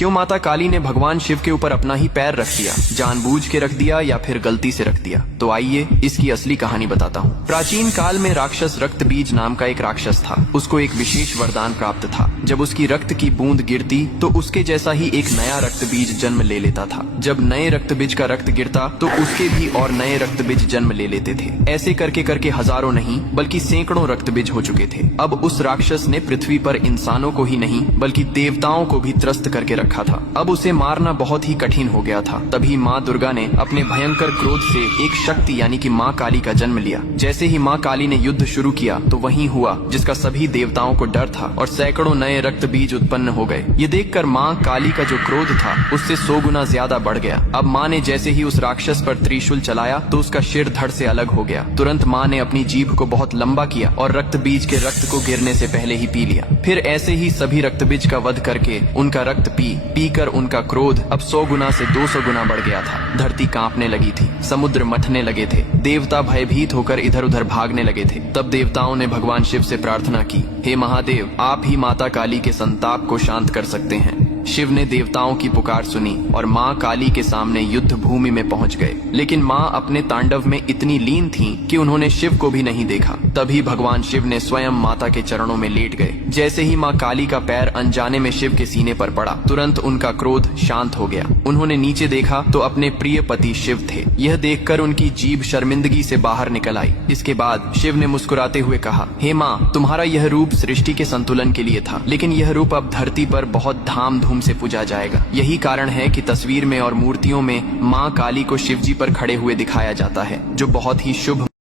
क्यों माता काली ने भगवान शिव के ऊपर अपना ही पैर रख दिया? जानबूझ के रख दिया या फिर गलती से रख दिया? तो आइए इसकी असली कहानी बताता हूँ। प्राचीन काल में राक्षस रक्तबीज नाम का एक राक्षस था। उसको एक विशेष वरदान प्राप्त था। जब उसकी रक्त की बूंद गिरती तो उसके जैसा ही एक नया रक्तबीज जन्म ले लेता था। जब नए रक्तबीज का रक्त गिरता तो उसके भी और नए रक्तबीज जन्म ले लेते थे। ऐसे करके करके हजारों नहीं बल्कि सैकड़ों रक्तबीज हो चुके थे। अब उस राक्षस ने पृथ्वी पर इंसानों को ही नहीं बल्कि देवताओं को भी त्रस्त करके रखा था। अब उसे मारना बहुत ही कठिन हो गया था। तभी माँ दुर्गा ने अपने भयंकर क्रोध से एक शक्ति यानी कि माँ काली का जन्म लिया। जैसे ही माँ काली ने युद्ध शुरू किया तो वही हुआ जिसका सभी देवताओं को डर था और सैकड़ों नए रक्त बीज उत्पन्न हो गए। ये देखकर माँ काली का जो क्रोध था उससे 100 गुना ज्यादा बढ़ गया। अब माँ ने जैसे ही उस राक्षस पर त्रिशूल चलाया तो उसका सिर धड़ से अलग हो गया। तुरंत माँ ने अपनी जीभ को बहुत लंबा किया और रक्त बीज के रक्त को गिरने से पहले ही पी लिया। फिर ऐसे ही सभी रक्त बीज का वध करके उनका रक्त पीकर उनका क्रोध अब 100 गुना से 200 गुना बढ़ गया था। धरती कांपने लगी थी, समुद्र मथने लगे थे, देवता भयभीत होकर इधर उधर भागने लगे थे। तब देवताओं ने भगवान शिव से प्रार्थना की, हे महादेव, आप ही माता काली के संताप को शांत कर सकते हैं। शिव ने देवताओं की पुकार सुनी और माँ काली के सामने युद्ध भूमि में पहुंच गए। लेकिन माँ अपने तांडव में इतनी लीन थीं कि उन्होंने शिव को भी नहीं देखा। तभी भगवान शिव ने स्वयं माता के चरणों में लेट गए। जैसे ही माँ काली का पैर अनजाने में शिव के सीने पर पड़ा, तुरंत उनका क्रोध शांत हो गया। उन्होंने नीचे देखा तो अपने प्रिय पति शिव थे। यह देखकर उनकी जीभ शर्मिंदगी से बाहर निकल आई। इसके बाद शिव ने मुस्कुराते हुए कहा, हे माँ, तुम्हारा यह रूप सृष्टि के संतुलन के लिए था, लेकिन यह रूप अब धरती पर बहुत धाम धूम से पूजा जाएगा। यही कारण है कि तस्वीर में और मूर्तियों में माँ काली को शिवजी पर खड़े हुए दिखाया जाता है, जो बहुत ही शुभ